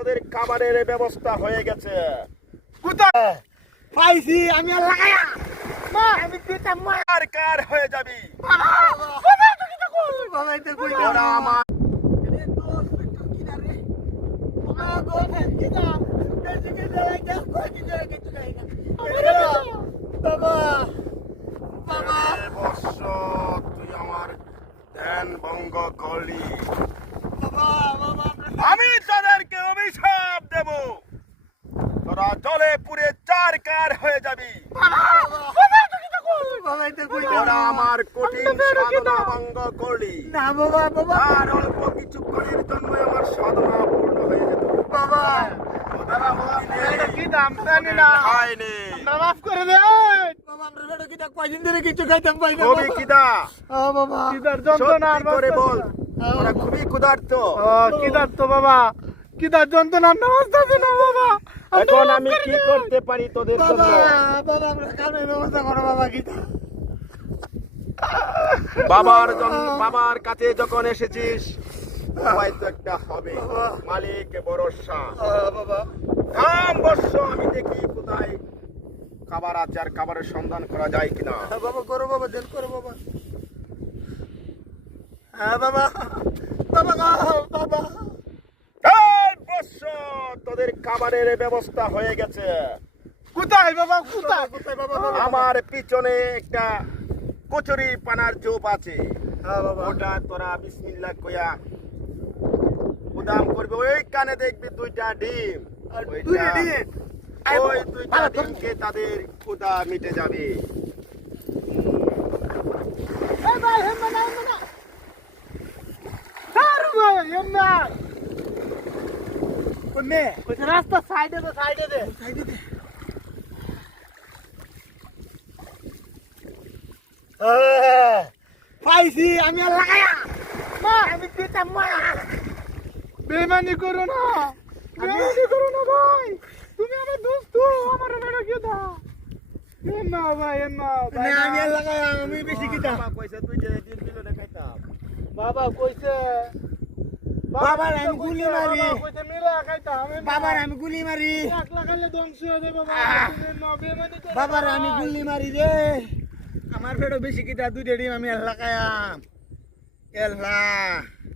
তোদের খাবারের ব্যবস্থা হয়ে গেছে। কোথায় পাইছি আমি আর লাগায়া মা আমি দিতাম মা কার কার হয়ে যাবি বাবা তো কি কই বাবা এটা কই তোরা আমার রে দোস তো কি না রে বাবা গো কি না দেখি এটা কই কি না কিছু নাই না বাবা বাবা বৎস তুই আমার ধ্যান ভঙ্গ করলি। বাবা বাবা আমি তাদেরকে অভিশাপ দেব, তোরা জলে পুড়ে চার কার হয়ে যাবি। বাবা তো কি কই বাবা এটা কই তোরা আমার কঠিন সাধনা ভঙ্গ করলি। না বাবা বাবা আর অল্প কিছুক্ষণের জন্য আমার সাধনা পূর্ণ হয়ে যেত। বাবা এটা কি দাম জানি না খায়নি মাফ করে দে বাবা আমরা বেটা কিটা কয়দিন ধরে কিছু খাইতাম পাই না কবি কিদা বাবা কিদার সত্যি করে বল, তোরা খুবই ক্ষুধার্ত। কিদার তো বাবা কিদার যন্ত্রণা নামাজতাছে না বাবা এখন আমি কি করতে পারি তোদের জন্য? বাবা আমরা খাবে ব্যবস্থা করো বাবা কিটা বাবার কাছে যখন এসেছিস সবাই তো একটা হবে। মালিক ভরসা। বাবা থাম বৎস, আমি দেখি কোথায় খাবার আছে আর খাবারের সন্ধান করা যায় কিনা। বাবা করো বাবা দেন করো বাবা হ্যাঁ বাবা বাবা বাবা এই বৎস, তোদের খাবারের ব্যবস্থা হয়ে গেছে। কোথায় বাবা কোথায় কোথায় বাবা আমার পিছনে একটা কচুরি পানার চোপ আছে। হ্যাঁ বাবা ওটা তোরা বিসমিল্লাহ কইয়া উদাম করবে। ওই কানে দেখবি দুইটা ডিম, দুইটা ডিম? ওই দুইটা ডিমকে তাদের ক্ষুধা মিটে যাবে। এই ভাই হেম না আর ভাই হেম না কোনে ওই রাস্তা সাইডে দে সাইডে দে পাইছি আমি আর লাগায়া মা আমি দিতাম মা বেমানি করো না ভাই তুমি আমার দোস্ত আমার মেরে কি দা না ভাই না ভাই আমি আর লাগায়া আমি বেশি কি দা বাবা কইছে তুই যে ডিম কিলো খাইতাম। বাবা কইছে বাবার আমি গুলি মারি কইছে মেরা খাইতা আমি বাবার আমি গুলি মারি এক লাগালে ধ্বংস হয়ে যাবে বাবা তুমি না বেমানি করো বাবার আমি গুলি মারি রে আমার পেটে বেশি কিটা দুইটা ডিম আমি আর লাগায়া এল্লা